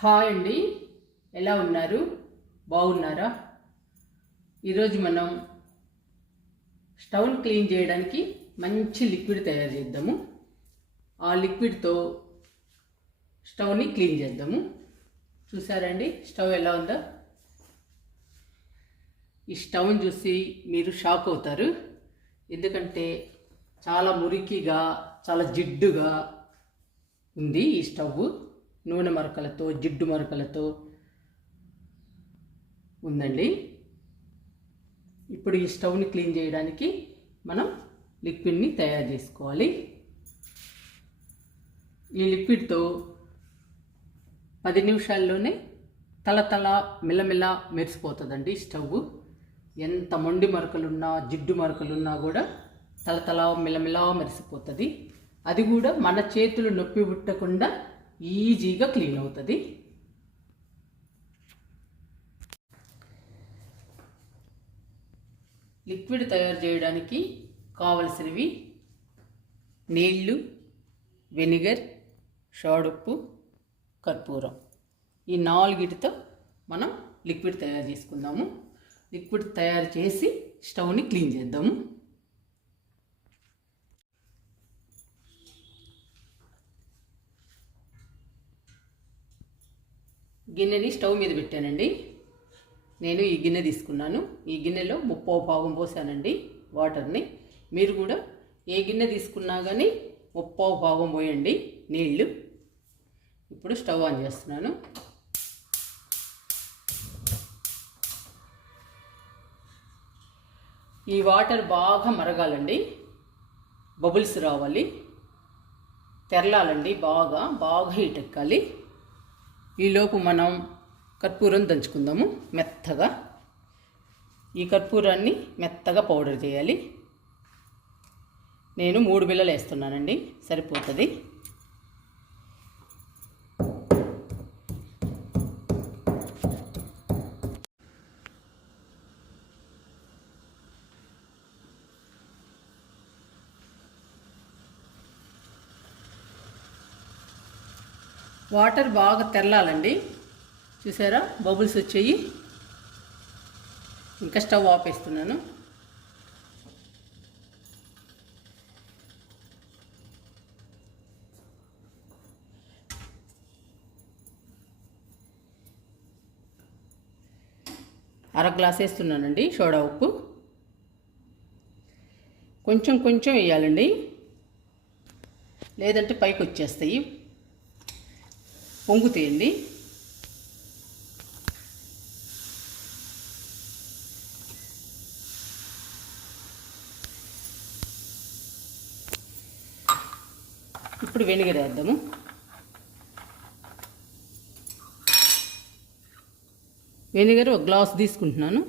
Hi అండి, ఎలా ఉన్నారు? బాగున్నారా? ఈరోజు మనం స్టవ్ని క్లీన్ చేయడానికి మంచి లిక్విడ్ తయారు చేద్దాము. ఆ లిక్విడ్తో స్టవ్ని క్లీన్ చేద్దాము. చూసారండి స్టవ్ ఎలా ఉందో? ఈ స్టవ్ని చూసి మీరు షాక్ అవుతారు. ఎందుకంటే చాలా మురికిగా, చాలా జిడ్డుగా ఉంది ఈ స్టవ్. నూనె మరకలతో, జిడ్డు మరకలతో ఉందండి. ఇప్పుడు ఈ స్టవ్ని క్లీన్ చేయడానికి మనం లిక్విడ్ని తయారు చేసుకోవాలి. ఈ లిక్విడ్తో 10 నిమిషాల్లోనే తల మెల్లమెల్ల మెరిసిపోతుందండి స్టవ్. ఎంత మొండి మరకలున్నా, జిడ్డు మరకలున్నా కూడా తల మెల్లమెల్ల మెరిసిపోతుంది. అది కూడా మన చేతులు నొప్పి పుట్టకుండా ఈజీగా క్లీన్ అవుతుంది. లిక్విడ్ తయారు చేయడానికి కావలసినవి నీళ్ళు, వెనిగర్, సోడా, కర్పూరం. ఈ 4టితో మనం లిక్విడ్ తయారు చేసుకుందాము. లిక్విడ్ తయారు చేసి స్టవ్ని క్లీన్ చేద్దాము. గిన్నెని స్టవ్ మీద పెట్టానండి. నేను ఈ గిన్నె తీసుకున్నాను. ఈ గిన్నెలో 3/4 భాగం పోసానండి వాటర్ని. మీరు కూడా ఏ గిన్నె తీసుకున్నా కానీ 3/4 భాగం పోయండి నీళ్ళు. ఇప్పుడు స్టవ్ ఆన్ చేస్తున్నాను. ఈ వాటర్ బాగా మరగాలండి, బబుల్స్ రావాలి, తెరలాలండి, బాగా హీట్ ఎక్కాలి. ఈలోపు మనం కర్పూరం దంచుకుందాము మెత్తగా. ఈ కర్పూరాన్ని మెత్తగా పౌడర్ చేయాలి. నేను 3 బిళ్ళలు వేస్తున్నానండి, సరిపోతుంది. వాటర్ బాగా తెరలాలండి. చూసారా బబుల్స్ వచ్చాయి. ఇంకా స్టవ్ ఆపేస్తున్నాను. అర గ్లాస్ వేస్తున్నానండి సోడా ఉప్పు. కొంచెం వేయాలండి, లేదంటే పైకి వచ్చేస్తాయి, పొంగుతాయండి. ఇప్పుడు వెనిగర్ వేద్దాము. వెనిగర్ 1 గ్లాస్ తీసుకుంటున్నాను.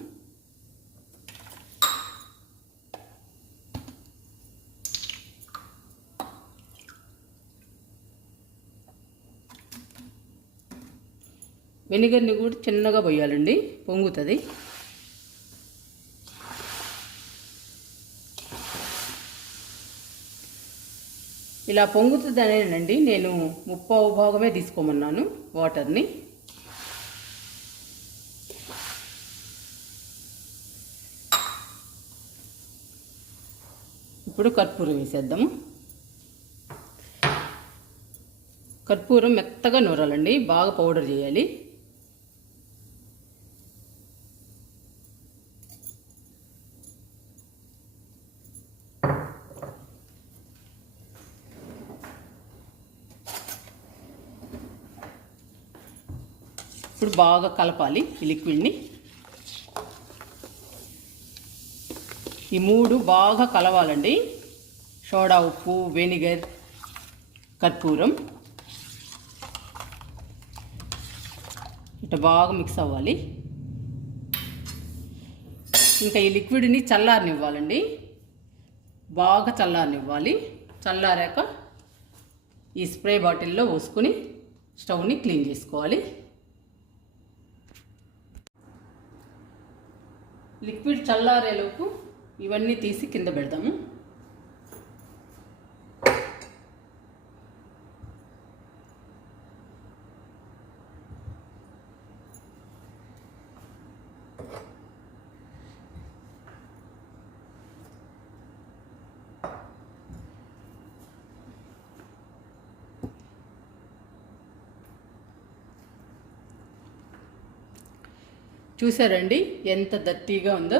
వెనిగర్ని కూడా చిన్నగా పోయాలండి, పొంగుతుంది. ఇలా పొంగుతుంది అనేనండి నేను 3/4 భాగమే తీసుకోమన్నాను వాటర్ని. ఇప్పుడు కర్పూరం వేసేద్దాము. కర్పూరం మెత్తగా నూరాలండి, బాగా పౌడర్ చేయాలి. ఇప్పుడు బాగా కలపాలి ఈ లిక్విడ్ని. ఈ 3 బాగా కలవాలండి. సోడా ఉప్పు, వెనిగర్, కర్పూరం ఇట్లా బాగా మిక్స్ అవ్వాలి. ఇంకా ఈ లిక్విడ్ని చల్లారనివ్వాలండి, బాగా చల్లారనివ్వాలి. చల్లారాక ఈ స్ప్రే బాటిల్లో పోసుకొని స్టవ్ని క్లీన్ చేసుకోవాలి. లిక్విడ్ చల్లారేలోపు ఇవన్నీ తీసి కింద పెడదాము. చూసారండి ఎంత దత్తిగా ఉందో.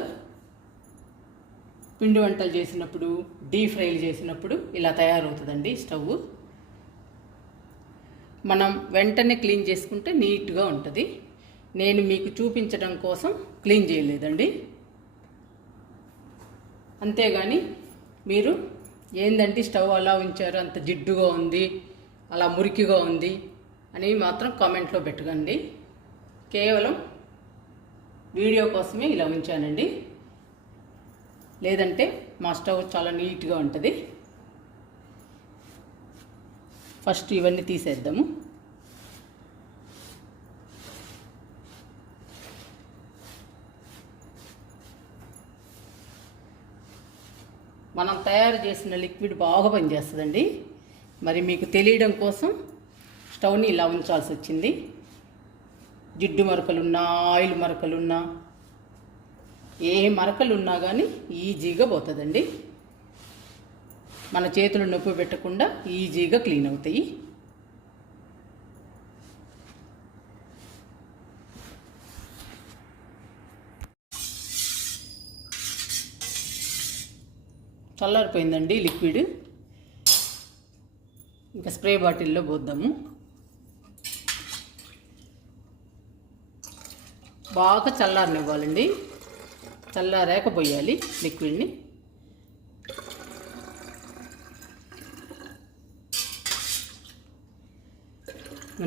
పిండి వంటలు చేసినప్పుడు, డీప్ ఫ్రైలు చేసినప్పుడు ఇలా తయారవుతుందండి స్టవ్. మనం వెంటనే క్లీన్ చేసుకుంటే నీట్గా ఉంటుంది. నేను మీకు చూపించడం కోసం క్లీన్ చేయలేదండి. అంతేగాని మీరు ఏందంటే స్టవ్ అలా ఉంచారు, అంత జిడ్డుగా ఉంది, అలా మురికిగా ఉంది అని మాత్రం కామెంట్లో పెట్టకండి. కేవలం వీడియో కోసమే ఇలా ఉంచానండి. లేదంటే మా స్టవ్ చాలా నీట్గా ఉంటుంది. ఫస్ట్ ఇవన్నీ తీసేద్దాము. మనం తయారు చేసిన లిక్విడ్ బాగా పనిచేస్తుందండి. మరి మీకు తెలియడం కోసం స్టవ్ని ఇలా ఉంచాల్సి వచ్చింది. జిడ్డు మరకలున్నా, ఆయిల్ మరకలున్నా, ఏ మరకలున్నా కానీ ఈజీగా పోతుందండి. మన చేతులు నొప్పి పెట్టకుండా ఈజీగా క్లీన్ అవుతాయి. చల్లారిపోయిందండి లిక్విడ్. ఇంకా స్ప్రే బాటిల్లో పోద్దాము. బాగా చల్లారనివ్వాలండి. చల్లారాక పోయాలి లిక్విడ్ని.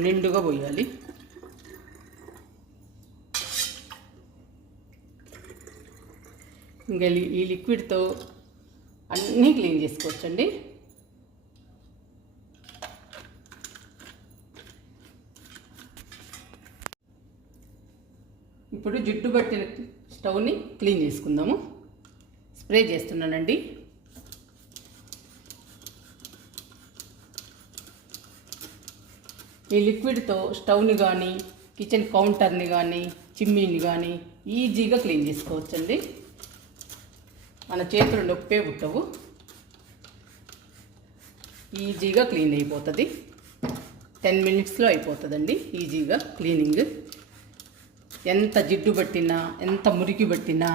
నిండుగా పోయాలి. ఇంకా ఈ లిక్విడ్తో అన్నీ క్లీన్ చేసుకోవచ్చండి. ఇప్పుడు జిడ్డు పట్టిన స్టవ్ని క్లీన్ చేసుకుందాము. స్ప్రే చేస్తున్నానండి. ఈ లిక్విడ్తో స్టవ్ని కానీ, కిచెన్ కౌంటర్ని కానీ, చిమ్నీని కానీ ఈజీగా క్లీన్ చేసుకోవచ్చండి. మన చేతులు నొప్పే పుట్టవు. ఈజీగా క్లీన్ అయిపోతుంది. 10 మినిట్స్లో అయిపోతుందండి ఈజీగా క్లీనింగ్. ఎంత జిడ్డు పట్టినా, ఎంత మురికి పట్టినా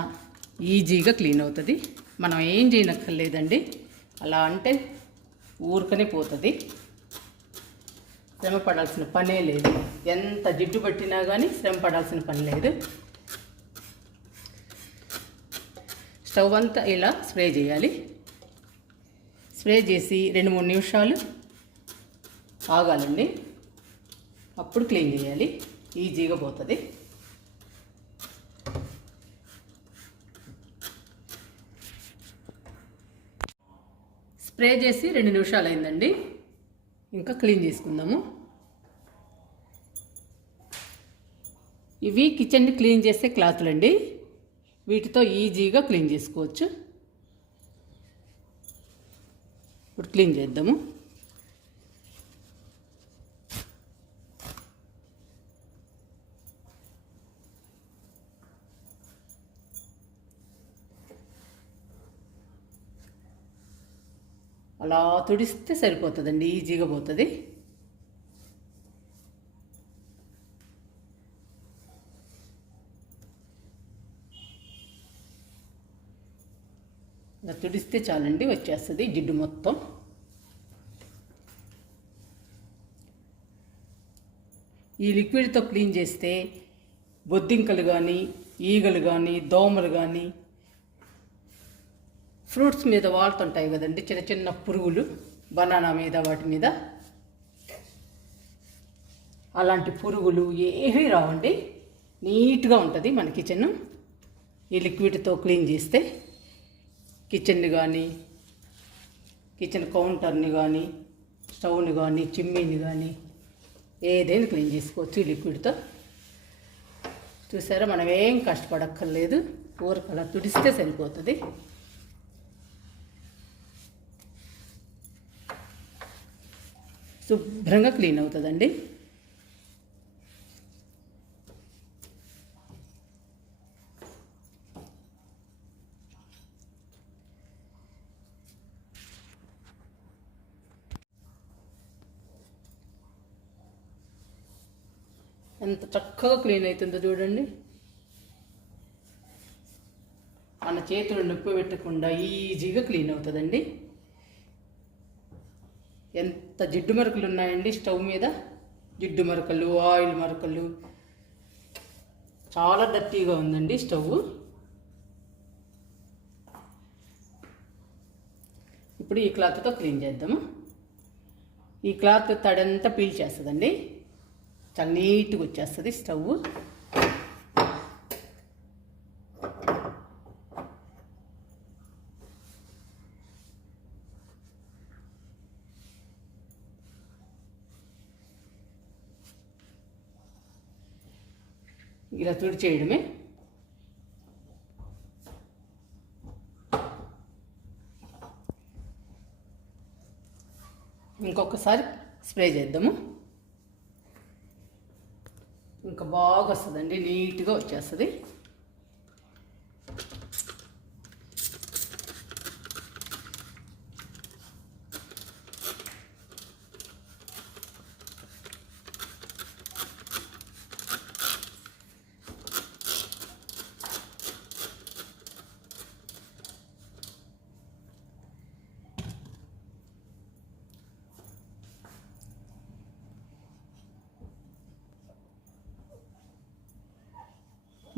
ఈజీగా క్లీన్ అవుతుంది. మనం ఏం చేయనక్కర్లేదండి. అలా అంటే ఊరికనే పోతుంది. శ్రమ పడాల్సిన పనే లేదు. ఎంత జిడ్డు పట్టినా కానీ శ్రమ పడాల్సిన పని లేదు. స్టవ్ అంతా ఇలా స్ప్రే చేయాలి. స్ప్రే చేసి 2-3 నిమిషాలు ఆగాలండి. అప్పుడు క్లీన్ చేయాలి. ఈజీగా పోతుంది. స్ప్రే చేసి 2 నిమిషాలు అయిందండి. ఇంకా క్లీన్ చేసుకుందాము. ఇవి కిచెన్ని క్లీన్ చేసే క్లాతులు అండి. వీటితో ఈజీగా క్లీన్ చేసుకోవచ్చు. ఇప్పుడు క్లీన్ చేద్దాము. అలా తుడిస్తే సరిపోతుందండి. ఈజీగా పోతుంది. ఇలా తుడిస్తే చాలండి, వచ్చేస్తుంది జిడ్డు మొత్తం. ఈ లిక్విడ్తో క్లీన్ చేస్తే బొద్దింకలు కానీ, ఈగలు కానీ, దోమలు కానీ, ఫ్రూట్స్ మీద వాళ్తుంటాయి కదండి చిన్న చిన్న పురుగులు, బనానా మీద, వాటి మీద, అలాంటి పురుగులు ఏమీ రావండి. నీట్గా ఉంటుంది మన కిచెన్ ఈ లిక్విడ్తో క్లీన్ చేస్తే. కిచెన్ని కానీ, కిచెన్ కౌంటర్ని కానీ, స్టవ్ని కానీ, చిమ్నీని కానీ ఏదైనా క్లీన్ చేసుకోవచ్చు ఈ లిక్విడ్తో. చూసారా, మనం ఏం కష్టపడక్కర్లేదు. ఊరికి అలా తుడిస్తే సరిపోతుంది. శుభ్రంగా క్లీన్ అవుతుందండి. ఎంత చక్కగా క్లీన్ అవుతుందో చూడండి. చేతులు నొప్పి పెట్టకుండా ఈజీగా క్లీన్ అవుతుందండి. ఎంత జిడ్డు మరకలు ఉన్నాయండి స్టవ్ మీద, జిడ్డు మరకలు, ఆయిల్ మరకలు, చాలా డర్టీగా ఉందండి స్టవ్. ఇప్పుడు ఈ క్లాత్తో క్లీన్ చేద్దాము. ఈ క్లాత్ తడంతా పీల్చేస్తుందండి, చాలా నీట్గా వచ్చేస్తుంది స్టవ్. ఇలా తుడి చేయడమే. ఇంకొకసారి స్ప్రే చేద్దాము. ఇంకా బాగా వస్తుందండి, నీట్గా వచ్చేస్తుంది.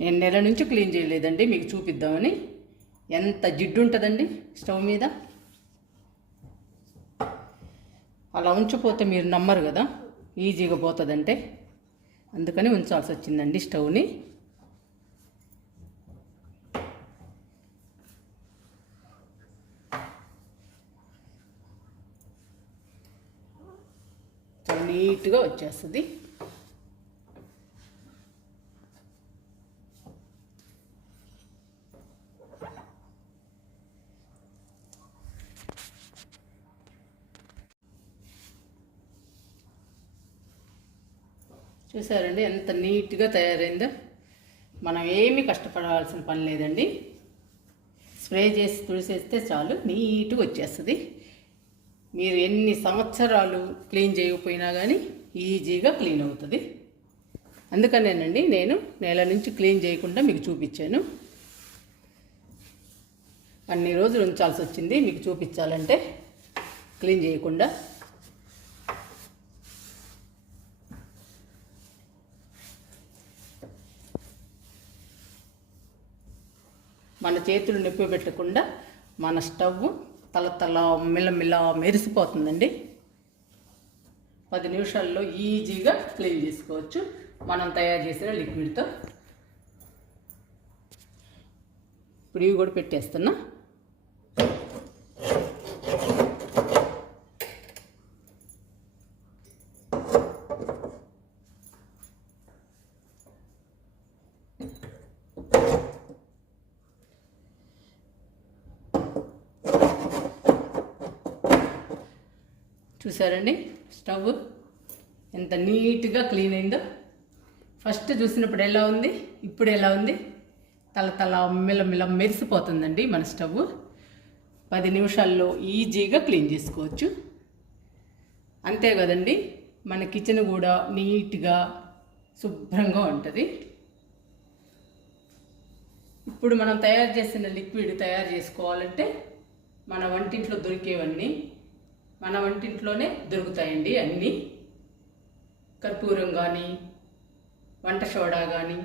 నేను నెల నుంచి క్లీన్ చేయలేదండి, మీకు చూపిద్దామని. ఎంత జిడ్డు ఉంటుందండి స్టవ్ మీద. అలా ఉంచిపోతే మీరు నమ్మరు కదా, ఈజీగా పోతుందంటే. అందుకని ఉంచాల్సి వచ్చిందండి స్టవ్ని. చాలా నీట్గా వచ్చేస్తుంది. చూసారండి ఎంత నీట్గా తయారైందో. మనం ఏమీ కష్టపడాల్సిన పని లేదండి, స్ప్రే చేసి తుడిసేస్తే చాలు, నీట్గా వచ్చేస్తుంది. మీరు ఎన్ని సంవత్సరాలు క్లీన్ చేయకపోయినా కానీ ఈజీగా క్లీన్ అవుతుంది. అందుకనేనండి నేను నెల నుంచి క్లీన్ చేయకుండా మీకు చూపించాను. అన్ని రోజులు ఉంచాల్సి వచ్చింది మీకు చూపించాలంటే క్లీన్ చేయకుండా. మన చేతులు నొప్పి పెట్టకుండా మన స్టవ్ తల మిల్లమిల్ల మెరిసిపోతుందండి. 10 నిమిషాల్లో ఈజీగా క్లీన్ చేసుకోవచ్చు మనం తయారు చేసిన లిక్విడ్తో. ఇప్పుడు ఇవి కూడా పెట్టేస్తున్నా. చూసారండి స్టవ్ ఎంత నీట్గా క్లీన్ అయిందో. ఫస్ట్ చూసినప్పుడు ఎలా ఉంది, ఇప్పుడు ఎలా ఉంది, తల మిల్లమిల్ల మెరిసిపోతుందండి మన స్టవ్. 10 నిమిషాల్లో ఈజీగా క్లీన్ చేసుకోవచ్చు. అంతే కదండి, మన కిచెన్ కూడా నీట్గా శుభ్రంగా ఉంటుంది. ఇప్పుడు మనం తయారు చేసిన లిక్విడ్ తయారు చేసుకోవాలంటే మన వంటింట్లో దొరికేవన్నీ మన వంటింట్లోనే దొరుకుతాయండి. అన్నీ కర్పూరం కానీ, వంట సోడా కానీ,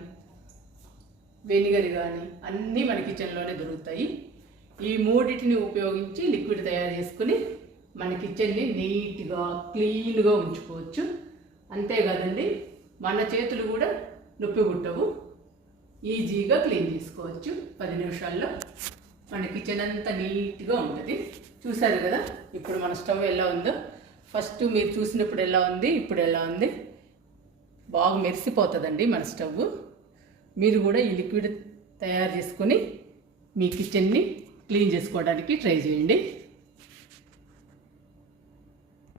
వెనిగర్ కానీ అన్నీ మన కిచెన్లోనే దొరుకుతాయి. ఈ మూడింటిని ఉపయోగించి లిక్విడ్ తయారు చేసుకుని మన కిచెన్ని నీట్గా క్లీన్గా ఉంచుకోవచ్చు. అంతేకాదండి, మన చేతులు కూడా నొప్పి పుట్టవు, ఈజీగా క్లీన్ చేసుకోవచ్చు. 10 నిమిషాల్లో మన కిచెన్ అంతా నీట్గా ఉంటుంది. చూసారు కదా ఇప్పుడు మన స్టవ్ ఎలా ఉందో. ఫస్ట్ మీరు చూసినప్పుడు ఎలా ఉంది, ఇప్పుడు ఎలా ఉంది, బాగా మెరిసిపోతుందండి మన స్టవ్. మీరు కూడా ఈ లిక్విడ్ తయారు చేసుకొని మీ కిచెన్ని క్లీన్ చేసుకోవడానికి ట్రై చేయండి.